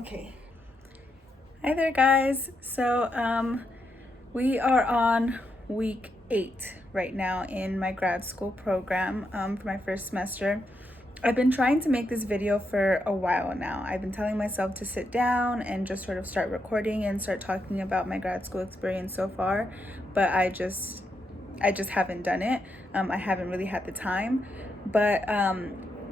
Okay. Hi there, guys. We are on week 8 right now in my grad school program for my first semester. I've been trying to make this video for a while now. I've been telling myself to sit down and just sort of start recording and start talking about my grad school experience so far, but I just haven't done it. I haven't really had the time, but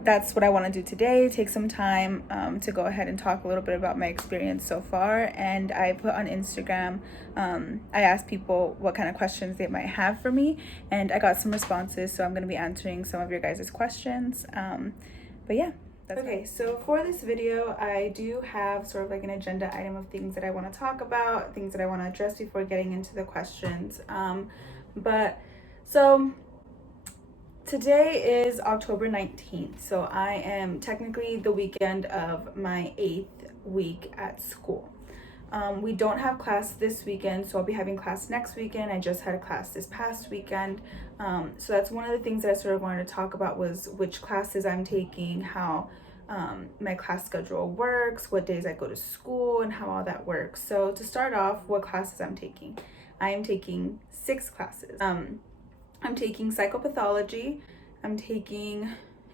that's what I want to do today. Take some time to go ahead and talk a little bit about my experience so far. And I put on Instagram, I asked people what kind of questions they might have for me, and I got some responses, so I'm going to be answering some of your guys' questions. But yeah. Okay, so for this video, I do have sort of like an agenda item of things that I want to talk about, things that I want to address before getting into the questions. So today is October 19th, so I am technically the weekend of my 8th week at school. We don't have class this weekend, so I'll be having class next weekend. I just had a class this past weekend. So that's one of the things that I sort of wanted to talk about, was which classes I'm taking, how my class schedule works, what days I go to school, and how all that works. So to start off, what classes I'm taking. I am taking 6 classes. I'm taking psychopathology, I'm taking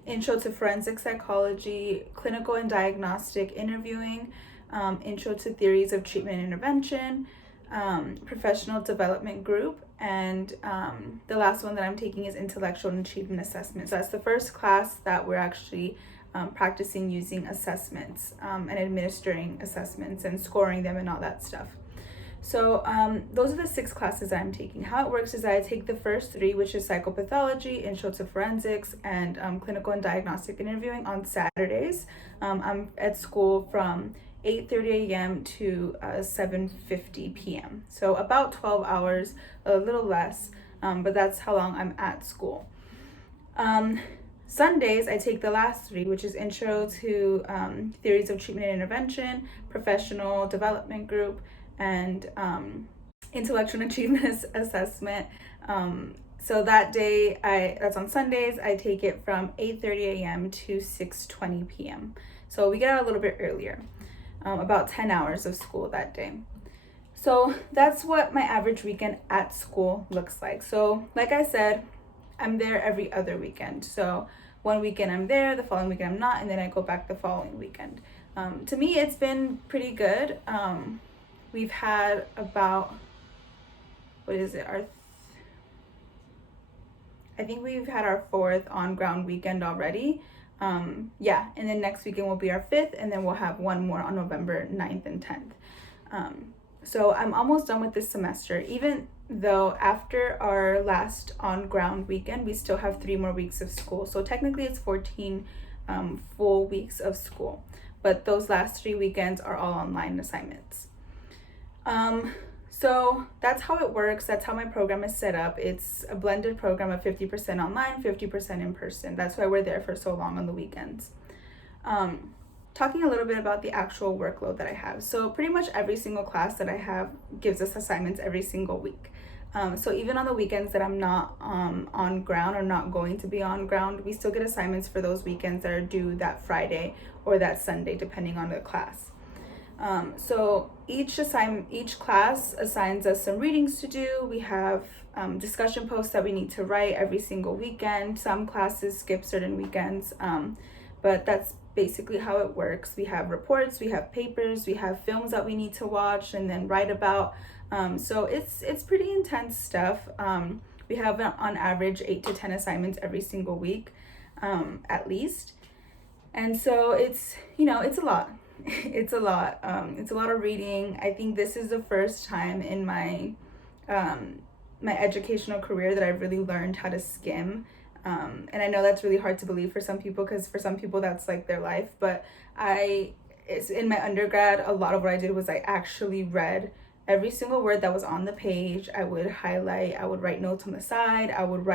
intro to forensic psychology, clinical and diagnostic interviewing, intro to theories of treatment and intervention, professional development group, and the last one that I'm taking is intellectual and achievement assessment. So that's the first class that we're actually practicing using assessments and administering assessments and scoring them and all that stuff. So those are the 6 classes I'm taking. How it works is I take the first 3, which is psychopathology, intro to forensics, and clinical and diagnostic interviewing on Saturdays. I'm at school from 8:30 a.m. to 7:50 p.m. So about 12 hours, a little less, but that's how long I'm at school. Sundays, I take the last 3, which is intro to theories of treatment and intervention, professional development group, and intellectual and achievement assessment. So that day, that's on Sundays, I take it from 8:30 a.m. to 6:20 p.m. So we get out a little bit earlier, about 10 hours of school that day. So that's what my average weekend at school looks like. So like I said, I'm there every other weekend. So one weekend I'm there, the following weekend I'm not, and then I go back the following weekend. To me, it's been pretty good. We've had about, I think we've had our 4th on-ground weekend already. And then next weekend will be our 5th, and then we'll have one more on November 9th and 10th. So I'm almost done with this semester, even though after our last on-ground weekend, we still have 3 more weeks of school. So technically it's 14 full weeks of school, but those last 3 weekends are all online assignments. So that's how it works. That's how my program is set up. It's a blended program of 50% online, 50% in person. That's why we're there for so long on the weekends. Talking a little bit about the actual workload that I have. So pretty much every single class that I have gives us assignments every single week. So even on the weekends that I'm not on ground or not going to be on ground, we still get assignments for those weekends that are due that Friday or that Sunday, depending on the class. So each class assigns us some readings to do. We have discussion posts that we need to write every single weekend. Some classes skip certain weekends, but that's basically how it works. We have reports, we have papers, we have films that we need to watch and then write about. So it's pretty intense stuff. We have on average 8 to 10 assignments every single week, at least. And so it's a lot. It's a lot. It's a lot of reading. I think this is the first time in my educational career that I've really learned how to skim. And I know that's really hard to believe for some people, because for some people that's like their life. But it's in my undergrad, a lot of what I did was I actually read every single word that was on the page. I would highlight, I would write notes on the side, I would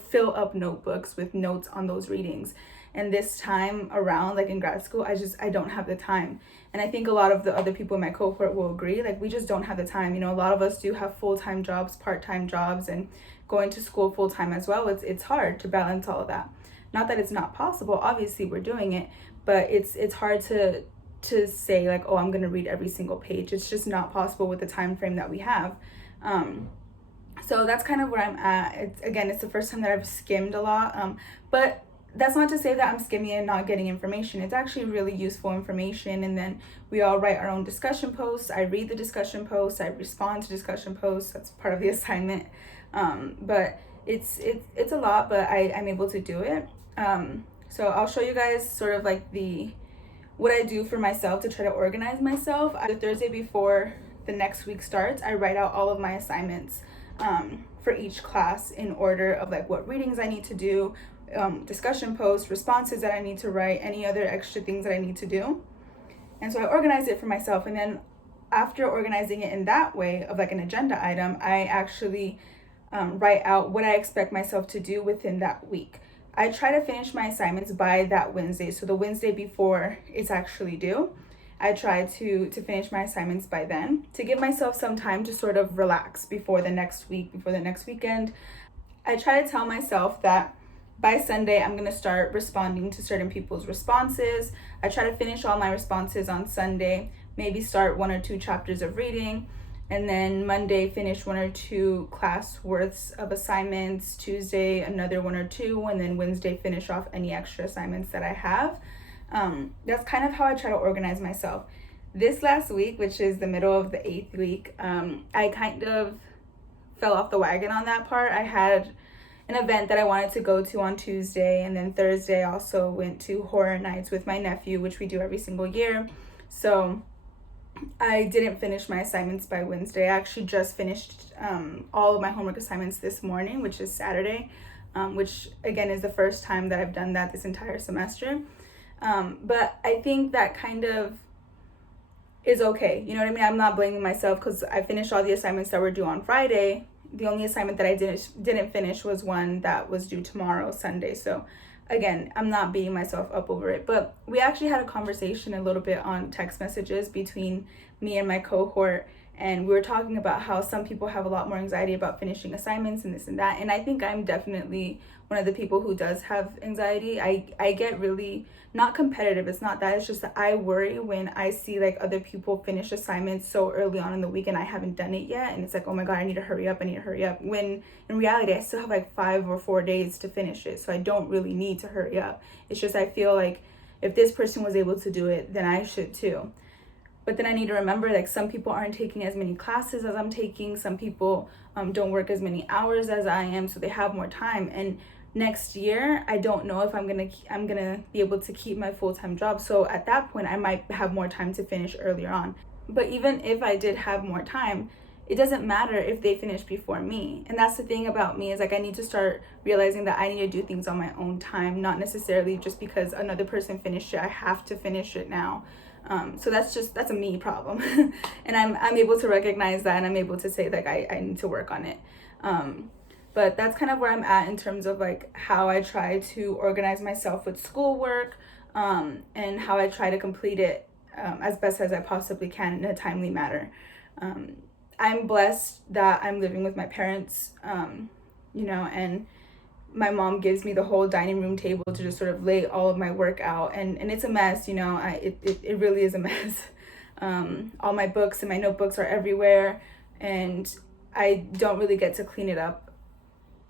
fill up notebooks with notes on those readings. And this time around, like in grad school, I don't have the time. And I think a lot of the other people in my cohort will agree, like we just don't have the time. A lot of us do have full-time jobs, part-time jobs, and going to school full-time as well. It's hard to balance all of that. Not that it's not possible, obviously we're doing it, but it's hard to to say like, oh, I'm going to read every single page. It's just not possible with the time frame that we have. So that's kind of where I'm at. It's the first time that I've skimmed a lot. But that's not to say that I'm skimming and not getting information. It's actually really useful information. And then we all write our own discussion posts. I read the discussion posts. I respond to discussion posts. That's part of the assignment. But it's a lot, but I'm able to do it. So I'll show you guys sort of like what I do for myself to try to organize myself. The Thursday before the next week starts, I write out all of my assignments for each class in order of like what readings I need to do, discussion posts, responses that I need to write, any other extra things that I need to do. And so I organize it for myself. And then after organizing it in that way of like an agenda item, I actually write out what I expect myself to do within that week. I try to finish my assignments by that Wednesday. So the Wednesday before it's actually due, I try to finish my assignments by then to give myself some time to sort of relax before the next week, before the next weekend. I try to tell myself that by Sunday, I'm going to start responding to certain people's responses. I try to finish all my responses on Sunday, maybe start 1 or 2 chapters of reading, and then Monday finish 1 or 2 class worths of assignments, Tuesday another 1 or 2, and then Wednesday finish off any extra assignments that I have. That's kind of how I try to organize myself. This last week, which is the middle of the 8th week, I kind of fell off the wagon on that part. I had an event that I wanted to go to on Tuesday, and then Thursday I also went to horror nights with my nephew, which we do every single year. So I didn't finish my assignments by Wednesday. I actually just finished all of my homework assignments this morning, which is Saturday, which again is the first time that I've done that this entire semester. But I think that kind of is okay. You know what I mean? I'm not blaming myself because I finished all the assignments that were due on Friday. The only assignment that I didn't finish was one that was due tomorrow, Sunday. So again, I'm not beating myself up over it. But we actually had a conversation a little bit on text messages between me and my cohort. And we were talking about how some people have a lot more anxiety about finishing assignments and this and that. And I think I'm definitely one of the people who does have anxiety. I get really not competitive. It's not that. It's just that I worry when I see like other people finish assignments so early on in the week and I haven't done it yet. And it's like, oh my God, I need to hurry up. When in reality, I still have like 5 or 4 days to finish it. So I don't really need to hurry up. It's just I feel like if this person was able to do it, then I should too. But then I need to remember, like, some people aren't taking as many classes as I'm taking. Some people don't work as many hours as I am, so they have more time. And next year, I don't know if I'm gonna be able to keep my full-time job. So at that point, I might have more time to finish earlier on. But even if I did have more time, it doesn't matter if they finish before me. And that's the thing about me, is like I need to start realizing that I need to do things on my own time, not necessarily just because another person finished it, I have to finish it now. So that's a me problem. And I'm able to recognize that, and I'm able to say like I need to work on it. But that's kind of where I'm at in terms of like how I try to organize myself with schoolwork, and how I try to complete it as best as I possibly can in a timely manner. I'm blessed that I'm living with my parents, and my mom gives me the whole dining room table to just sort of lay all of my work out, and it's a mess, it really is a mess. All my books and my notebooks are everywhere, and I don't really get to clean it up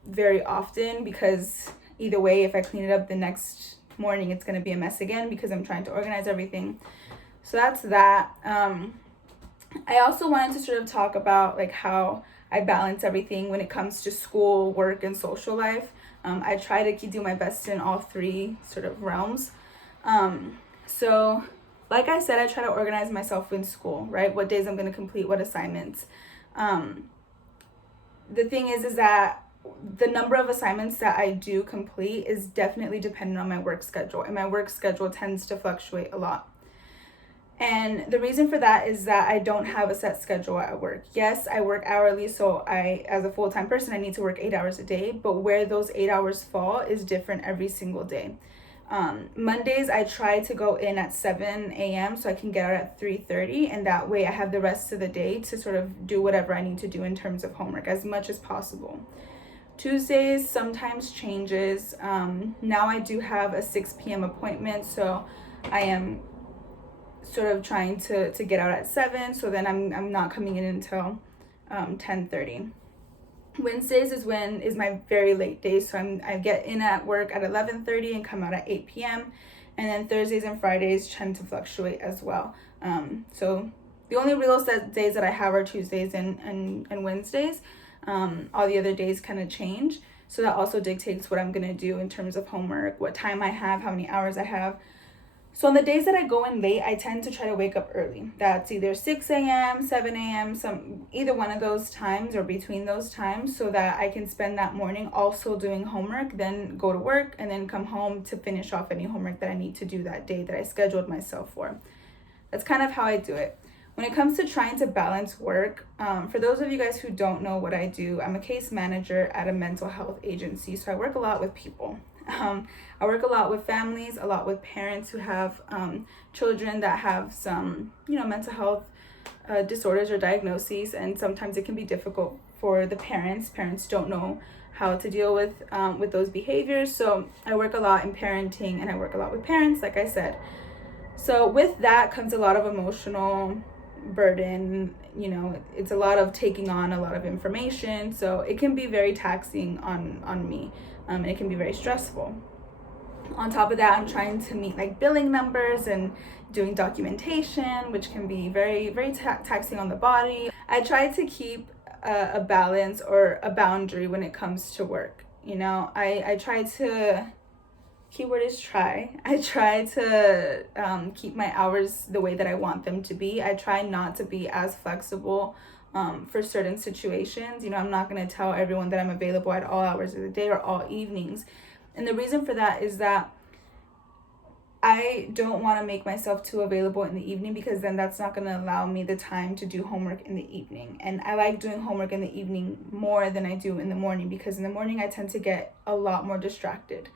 very often because either way, if I clean it up the next morning, it's going to be a mess again because I'm trying to organize everything. So that's that. I also wanted to sort of talk about like how I balance everything when it comes to school, work, and social life. I try to do my best in all 3 sort of realms. So like I said, I try to organize myself in school, right? What days I'm going to complete what assignments. The thing is that the number of assignments that I do complete is definitely dependent on my work schedule, and my work schedule tends to fluctuate a lot. And the reason for that is that I don't have a set schedule at work. Yes, I work hourly, so as a full-time person, I need to work 8 hours a day, but where those 8 hours fall is different every single day. Mondays, I try to go in at 7 a.m. so I can get out at 3:30, and that way I have the rest of the day to sort of do whatever I need to do in terms of homework as much as possible. Tuesdays sometimes changes. Now I do have a 6 p.m. appointment, so I am sort of trying to get out at 7, so then I'm not coming in until 10:30. Wednesdays is my very late days, so I get in at work at 11:30 and come out at 8 p.m. And then Thursdays and Fridays tend to fluctuate as well. So the only real set days that I have are Tuesdays and Wednesdays. All the other days kind of change. So that also dictates what I'm going to do in terms of homework, what time I have, how many hours I have. So on the days that I go in late, I tend to try to wake up early. That's either 6 a.m., 7 a.m., either one of those times or between those times, so that I can spend that morning also doing homework, then go to work, and then come home to finish off any homework that I need to do that day that I scheduled myself for. That's kind of how I do it. When it comes to trying to balance work, for those of you guys who don't know what I do, I'm a case manager at a mental health agency, so I work a lot with people. I work a lot with families, a lot with parents who have children that have some, mental health disorders or diagnoses, and sometimes it can be difficult for the parents. Parents don't know how to deal with those behaviors, so I work a lot in parenting, and I work a lot with parents, like I said. So with that comes a lot of emotional burden. It's a lot of taking on a lot of information, so it can be very taxing on me, and it can be very stressful. On top of that, I'm trying to meet like billing numbers and doing documentation, which can be very, very taxing on the body. I try to keep a balance or a boundary when it comes to work. I try to, keyword is try. I try to keep my hours the way that I want them to be. I try not to be as flexible for certain situations. I'm not going to tell everyone that I'm available at all hours of the day or all evenings. And the reason for that is that I don't want to make myself too available in the evening, because then that's not going to allow me the time to do homework in the evening. And I like doing homework in the evening more than I do in the morning, because in the morning I tend to get a lot more distracted.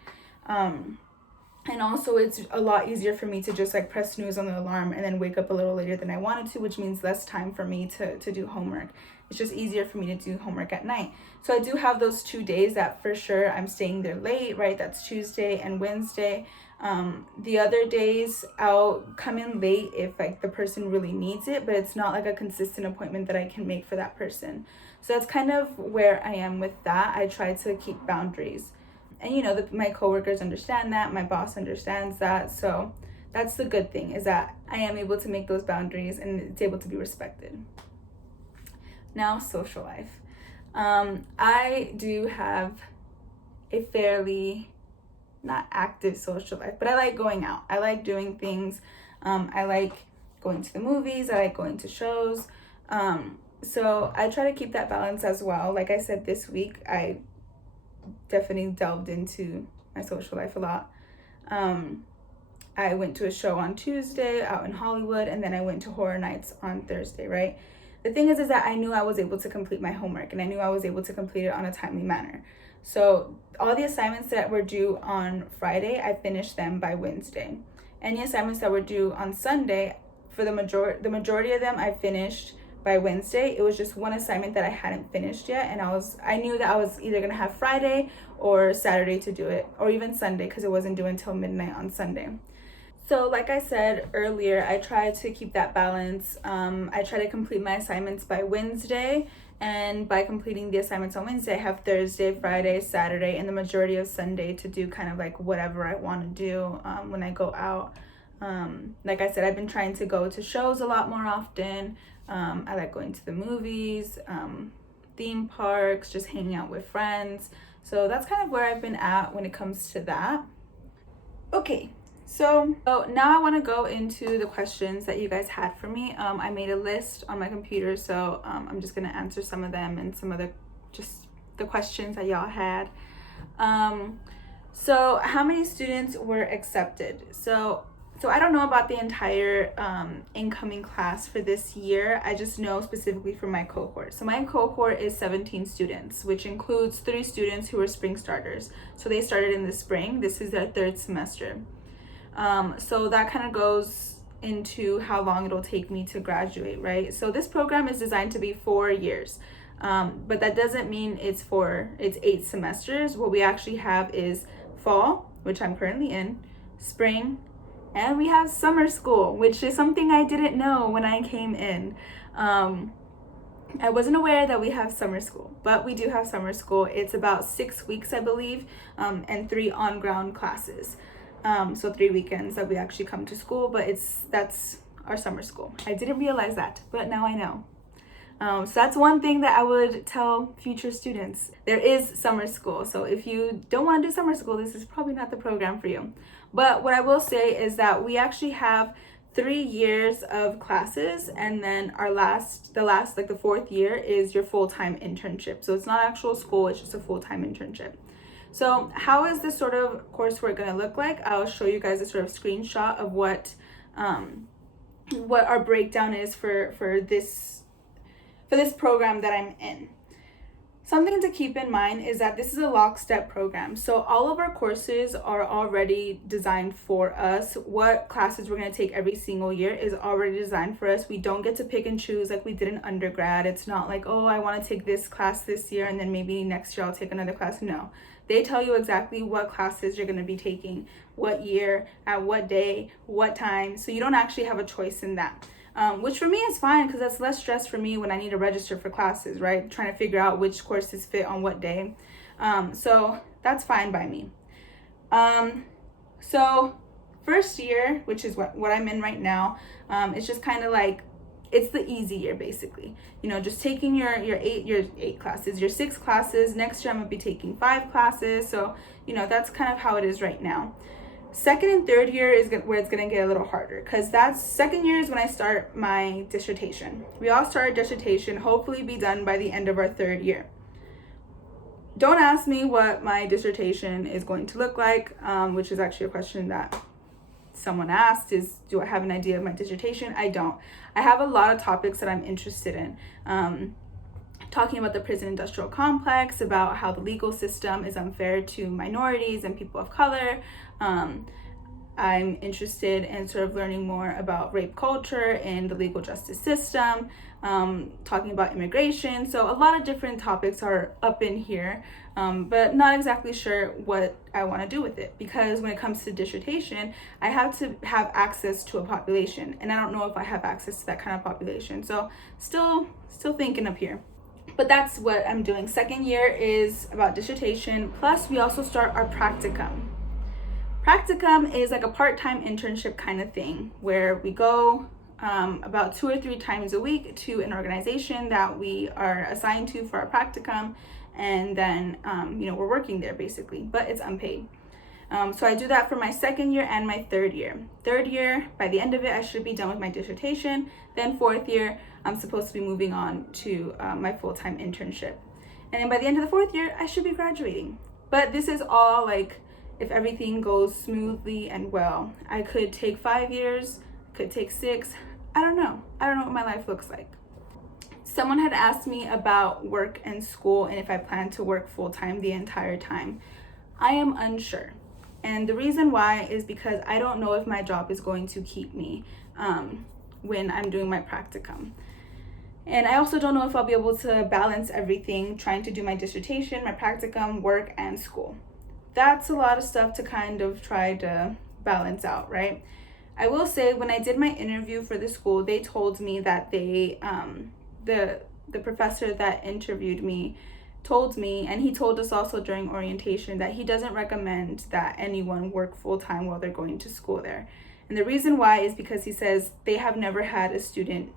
And also it's a lot easier for me to just like press snooze on the alarm and then wake up a little later than I wanted to, which means less time for me to do homework. It's just easier for me to do homework at night. So I do have those 2 days that for sure I'm staying there late, right? That's Tuesday and Wednesday. The other days I'll come in late if like the person really needs it, but it's not like a consistent appointment that I can make for that person. So that's kind of where I am with that. I try to keep boundaries. And my coworkers understand that, my boss understands that, so that's the good thing, is that I am able to make those boundaries and it's able to be respected. Now, social life. I do have a fairly not active social life, but I like going out. I like doing things. I like going to the movies. I like going to shows. So I try to keep that balance as well. Like I said, this week I definitely delved into my social life a lot. I went to a show on Tuesday out in Hollywood, and then I went to horror nights on Thursday, right? The thing is that I knew I was able to complete my homework, and I knew I was able to complete it on a timely manner. So all the assignments that were due on Friday, I finished them by Wednesday. Any assignments that were due on Sunday, for the majority of them, I finished by Wednesday. It was just one assignment that I hadn't finished yet, and I knew that I was either gonna have Friday or Saturday to do it, or even Sunday, because it wasn't due until midnight on Sunday. So like I said earlier, I try to keep that balance. I try to complete my assignments by Wednesday, and by completing the assignments on Wednesday, I have Thursday, Friday, Saturday, and the majority of Sunday to do kind of like whatever I want to do when I go out. Like I said, I've been trying to go to shows a lot more often. I like going to the movies, theme parks, just hanging out with friends. So that's kind of where I've been at when it comes to that. Okay, so now I want to go into the questions that you guys had for me. I made a list on my computer, so I'm just going to answer some of them and some other just the questions that y'all had. So how many students were accepted? So I don't know about the entire incoming class for this year. I just know specifically for my cohort. So my cohort is 17 students, which includes 3 students who are spring starters. So they started in the spring. This is their 3rd semester. So that kind of goes into how long it'll take me to graduate, right? So this program is designed to be 4 years. But that doesn't mean it's 8 semesters. What we actually have is fall, which I'm currently in, spring, And we have summer school, which is something I didn't know when I came in. I wasn't aware that we have summer school, but we do have summer school. It's about 6 weeks, I believe, and 3 on-ground classes. So 3 weekends that we actually come to school, but that's our summer school. I didn't realize that, but now I know. So that's one thing that I would tell future students. There is summer school, so if you don't want to do summer school, this is probably not the program for you. But what I will say is that we actually have 3 years of classes, and then the 4th year is your full-time internship. So it's not actual school, it's just a full-time internship. So how is this sort of coursework going to look like? I'll show you guys a sort of screenshot of what our breakdown is for this program that I'm in. Something to keep in mind is that this is a lockstep program. So all of our courses are already designed for us. What classes we're going to take every single year is already designed for us. We don't get to pick and choose like we did in undergrad. It's not like, oh, I want to take this class this year and then maybe next year I'll take another class. No, they tell you exactly what classes you're going to be taking, what year, at what day, what time. So you don't actually have a choice in that. Which for me is fine because that's less stress for me when I need to register for classes, right? Trying to figure out which courses fit on what day. So that's fine by me. So first year, which is what I'm in right now, it's just kind of like, it's the easy year basically. You know, just taking your 8 classes, your 6 classes. Next year I'm gonna be taking 5 classes. So, you know, that's kind of how it is right now. Second and third year is where it's going to get a little harder because that's second year is when I start my dissertation. We all start our dissertation, hopefully be done by the end of our 3rd year. Don't ask me what my dissertation is going to look like, which is actually a question that someone asked is, do I have an idea of my dissertation? I don't. I have a lot of topics that I'm interested in. Talking about the prison industrial complex, about how the legal system is unfair to minorities and people of color. I'm interested in sort of learning more about rape culture and the legal justice system, talking about immigration. So a lot of different topics are up in here, but not exactly sure what I want to do with it because when it comes to dissertation, I have to have access to a population, and I don't know if I have access to that kind of population. So still thinking up here. But that's what I'm doing. Second year is about dissertation, plus we also start our practicum. Practicum is like a part-time internship kind of thing where we go about 2 or 3 times a week to an organization that we are assigned to for our practicum, and then we're working there basically, but it's unpaid. So I do that for my second year and my 3rd year. 3rd year, by the end of it, I should be done with my dissertation. Then 4th year, I'm supposed to be moving on to my full-time internship. And then by the end of the 4th year, I should be graduating. But this is all like, if everything goes smoothly and well. I could take 5 years, could take 6. I don't know. I don't know what my life looks like. Someone had asked me about work and school and if I plan to work full-time the entire time. I am unsure. And the reason why is because I don't know if my job is going to keep me when I'm doing my practicum. And I also don't know if I'll be able to balance everything, trying to do my dissertation, my practicum, work, and school. That's a lot of stuff to kind of try to balance out, right? I will say when I did my interview for the school, they told me that the professor that interviewed me told me, and he told us also during orientation, that he doesn't recommend that anyone work full-time while they're going to school there. And the reason why is because he says they have never had a student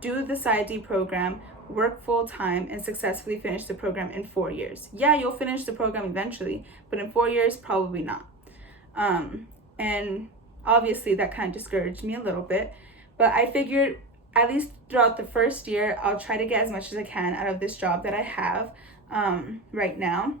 do the PsyD program, work full-time, and successfully finish the program in 4 years. Yeah, you'll finish the program eventually, but in 4 years, probably not. And obviously that kind of discouraged me a little bit, but I figured at least throughout the first year, I'll try to get as much as I can out of this job that I have right now.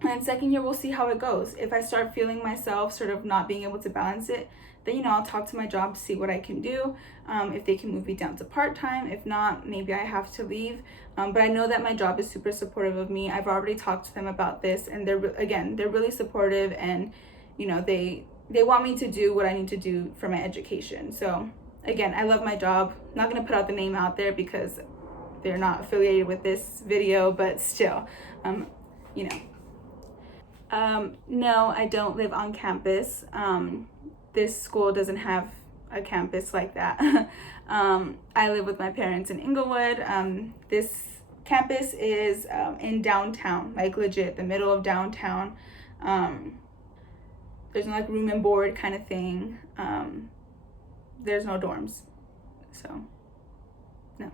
And second year, we'll see how it goes. If I start feeling myself sort of not being able to balance it, then, I'll talk to my job to see what I can do. If they can move me down to part-time. If not, maybe I have to leave. But I know that my job is super supportive of me. I've already talked to them about this, and they're really supportive, and, they want me to do what I need to do for my education. So again, I love my job. I'm not going to put out the name out there because they're not affiliated with this video, but still, no, I don't live on campus. this school doesn't have a campus like that. I live with my parents in Inglewood. This campus is in downtown, like legit the middle of downtown. There's no like room and board kind of thing. There's no dorms, so no.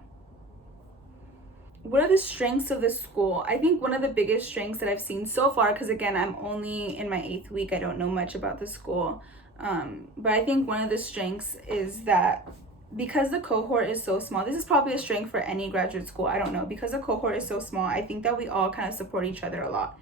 What are the strengths of the school? I think one of the biggest strengths that I've seen so far, because again, I'm only in my 8th week, I don't know much about the school, but I think one of the strengths is that because the cohort is so small, this is probably a strength for any graduate school, I don't know, because the cohort is so small, I think that we all kind of support each other a lot.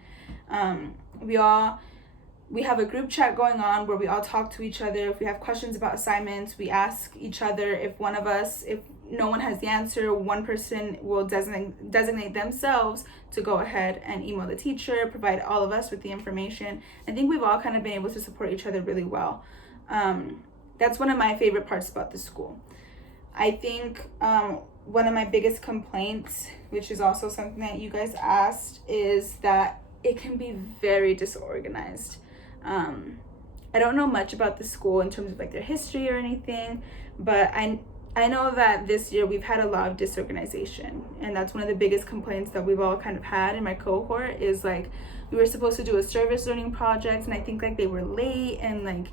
We have a group chat going on where we all talk to each other. If we have questions about assignments, we ask each other. If no one has the answer, one person will designate themselves to go ahead and email the teacher, provide all of us with the information. I think we've all kind of been able to support each other really well. That's one of my favorite parts about the school. I think one of my biggest complaints, which is also something that you guys asked, is that it can be very disorganized. I don't know much about the school in terms of like their history or anything, but I know that this year we've had a lot of disorganization, and that's one of the biggest complaints that we've all kind of had in my cohort is like we were supposed to do a service learning project, and I think like they were late, and like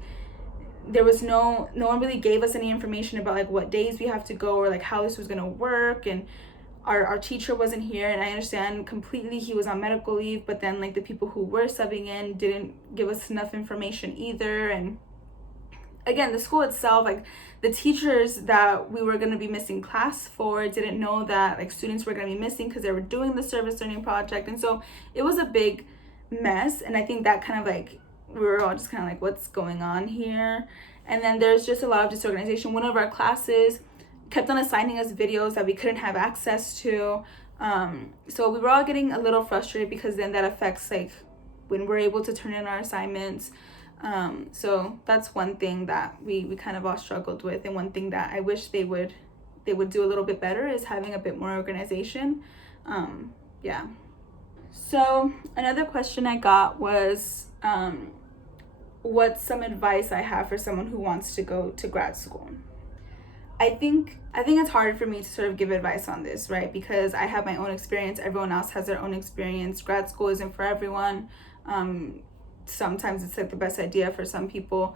there was no one really gave us any information about like what days we have to go or like how this was going to work, and our teacher wasn't here, and I understand completely he was on medical leave, but then like the people who were subbing in didn't give us enough information either. And again, the school itself, like the teachers that we were going to be missing class for didn't know that like students were going to be missing because they were doing the service learning project, and so it was a big mess. And I think that kind of like we were all just kind of like, what's going on here? And then there's just a lot of disorganization. One of our classes kept on assigning us videos that we couldn't have access to. So we were all getting a little frustrated because then that affects like when we're able to turn in our assignments. So that's one thing that we kind of all struggled with, and one thing that I wish they would do a little bit better is having a bit more organization. Yeah. So another question I got was what's some advice I have for someone who wants to go to grad school. I think it's hard for me to sort of give advice on this, right? Because I have my own experience. Everyone else has their own experience. Grad school isn't for everyone. Sometimes it's like the best idea for some people.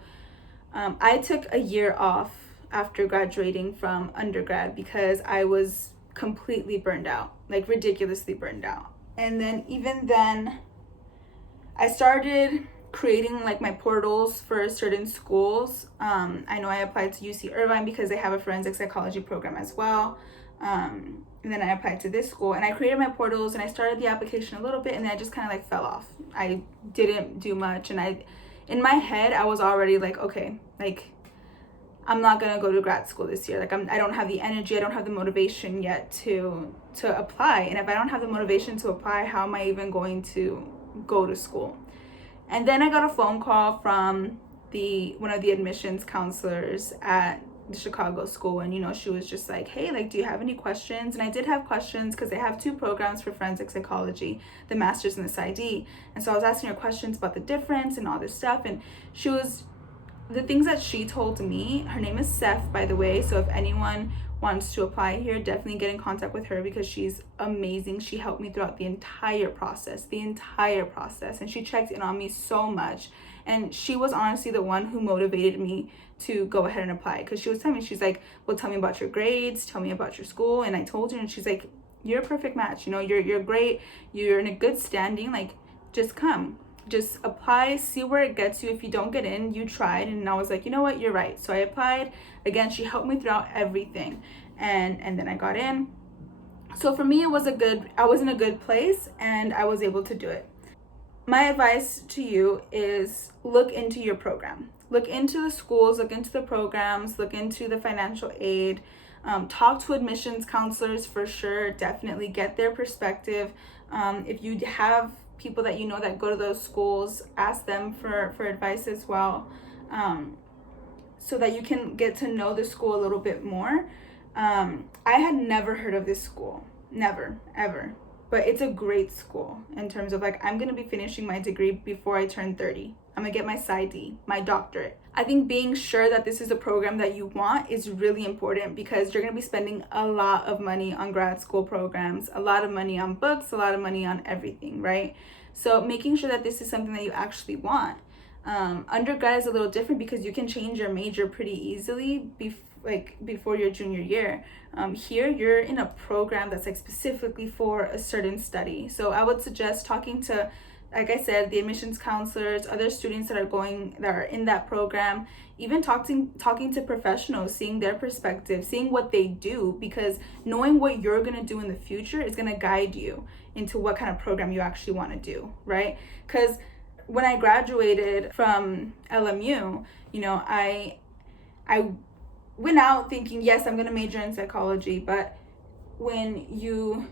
I took a year off after graduating from undergrad because I was completely burned out, like ridiculously burned out. And then even then, I started creating like my portals for certain schools. I know I applied to UC Irvine because they have a forensic psychology program as well. And then I applied to this school, and I created my portals, and I started the application a little bit, and then I just kind of like fell off. I didn't do much, and in my head, I was already like, okay, like I'm not gonna go to grad school this year. Like I don't have the energy, I don't have the motivation yet to apply. And if I don't have the motivation to apply, how am I even going to go to school? And then I got a phone call from one of the admissions counselors at the Chicago school, and she was just like, hey, like, do you have any questions? And I did have questions because they have 2 programs for forensic psychology, the master's and the PsyD. And so I was asking her questions about the difference and all this stuff, and the things that she told me, her name is Seth, by the way, so if anyone wants to apply here, definitely get in contact with her because she's amazing. She helped me throughout the entire process, and she checked in on me so much. And she was honestly the one who motivated me to go ahead and apply, because she was telling me, she's like, well, tell me about your grades, tell me about your school. And I told her, and she's like, you're a perfect match, you're great, you're in a good standing, like, just come, just apply, see where it gets you. If you don't get in, you tried. And I was like, you know what, you're right. So I applied. Again, she helped me throughout everything, and then I got in. So for me, I was in a good place, and I was able to do it. My advice to you is look into your program, look into the schools, look into the programs, look into the financial aid, talk to admissions counselors for sure. Definitely get their perspective. If you have people that that go to those schools, ask them for advice as well, so that you can get to know the school a little bit more. I had never heard of this school, never, ever. but it's a great school in terms of like, I'm gonna be finishing my degree before I turn 30. I'm gonna get my PsyD, my doctorate. I think being sure that this is a program that you want is really important, because you're gonna be spending a lot of money on grad school programs, a lot of money on books, a lot of money on everything, right? So making sure that this is something that you actually want. Undergrad is a little different because you can change your major pretty easily before your junior year. Here you're in a program that's like specifically for a certain study. So I would suggest talking to, like I said, the admissions counselors, other students that are in that program, even talking to professionals, seeing their perspective, seeing what they do, because knowing what you're going to do in the future is going to guide you into what kind of program you actually want to do, right? Because when I graduated from LMU, I went out thinking, yes, I'm going to major in psychology, but when you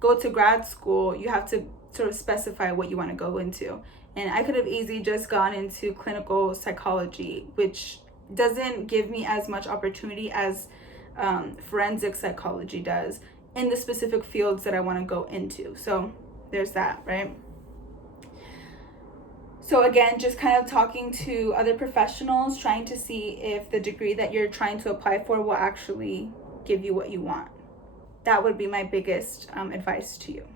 go to grad school, you have to sort of specify what you want to go into. And I could have easily just gone into clinical psychology, which doesn't give me as much opportunity as forensic psychology does in the specific fields that I want to go into. So there's that, right? So again, just kind of talking to other professionals, trying to see if the degree that you're trying to apply for will actually give you what you want. That would be my biggest advice to you.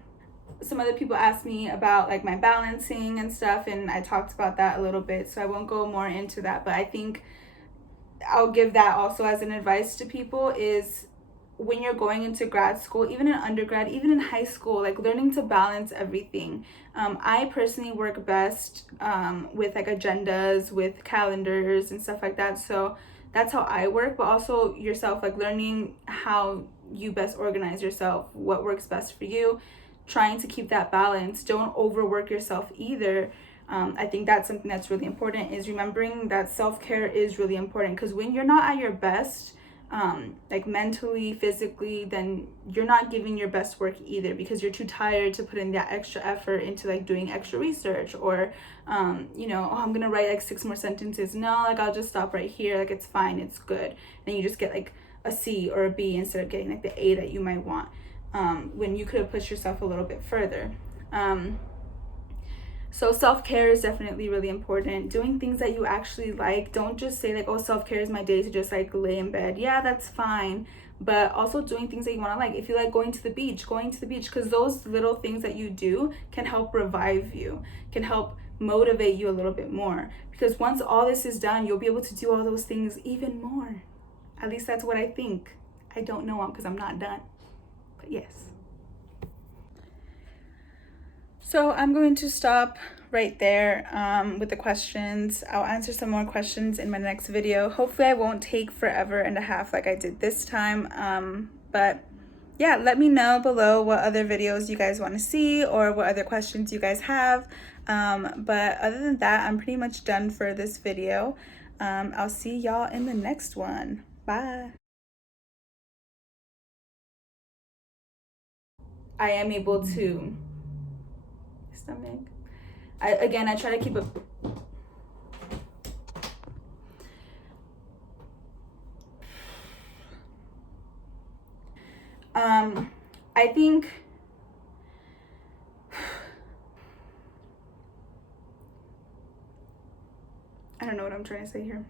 Some other people asked me about like my balancing and stuff, and I talked about that a little bit, so I won't go more into that, but I think I'll give that also as an advice to people is when you're going into grad school, even in undergrad, even in high school, like learning to balance everything. I personally work best with like agendas, with calendars and stuff like that. So that's how I work, but also yourself, like learning how you best organize yourself, what works best for you, trying to keep that balance. Don't overwork yourself either. I think that's something that's really important, is remembering that self-care is really important, because when you're not at your best, like mentally, physically, then you're not giving your best work either, because you're too tired to put in that extra effort into like doing extra research, or I'm gonna write like 6 more sentences. No, like I'll just stop right here, like it's fine, it's good. And you just get like a C or a B instead of getting like the A that you might want, when you could have pushed yourself a little bit further. So self-care is definitely really important. Doing things that you actually like. Don't just say like, oh, self-care is my day to just like lay in bed. Yeah, that's fine. But also doing things that you want to like. If you like going to the beach, because those little things that you do can help revive you, can help motivate you a little bit more. Because once all this is done, you'll be able to do all those things even more. At least that's what I think. I don't know because I'm not done. But yes. So I'm going to stop right there with the questions. I'll answer some more questions in my next video. Hopefully I won't take forever and a half like I did this time. But yeah, let me know below what other videos you guys want to see or what other questions you guys have. But other than that, I'm pretty much done for this video. I'll see y'all in the next one. Bye. I am able to stomach. I try to keep a I think I don't know what I'm trying to say here.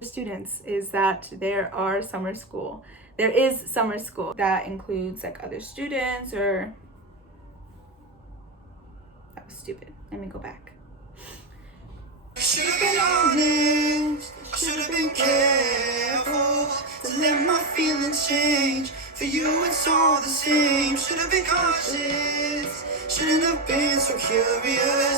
Students is that there is summer school that includes like other students, or that was stupid, let me go back. Should have been honest, should have been careful to let my feelings change. For you it's all the same. Should have been cautious, shouldn't have been so curious.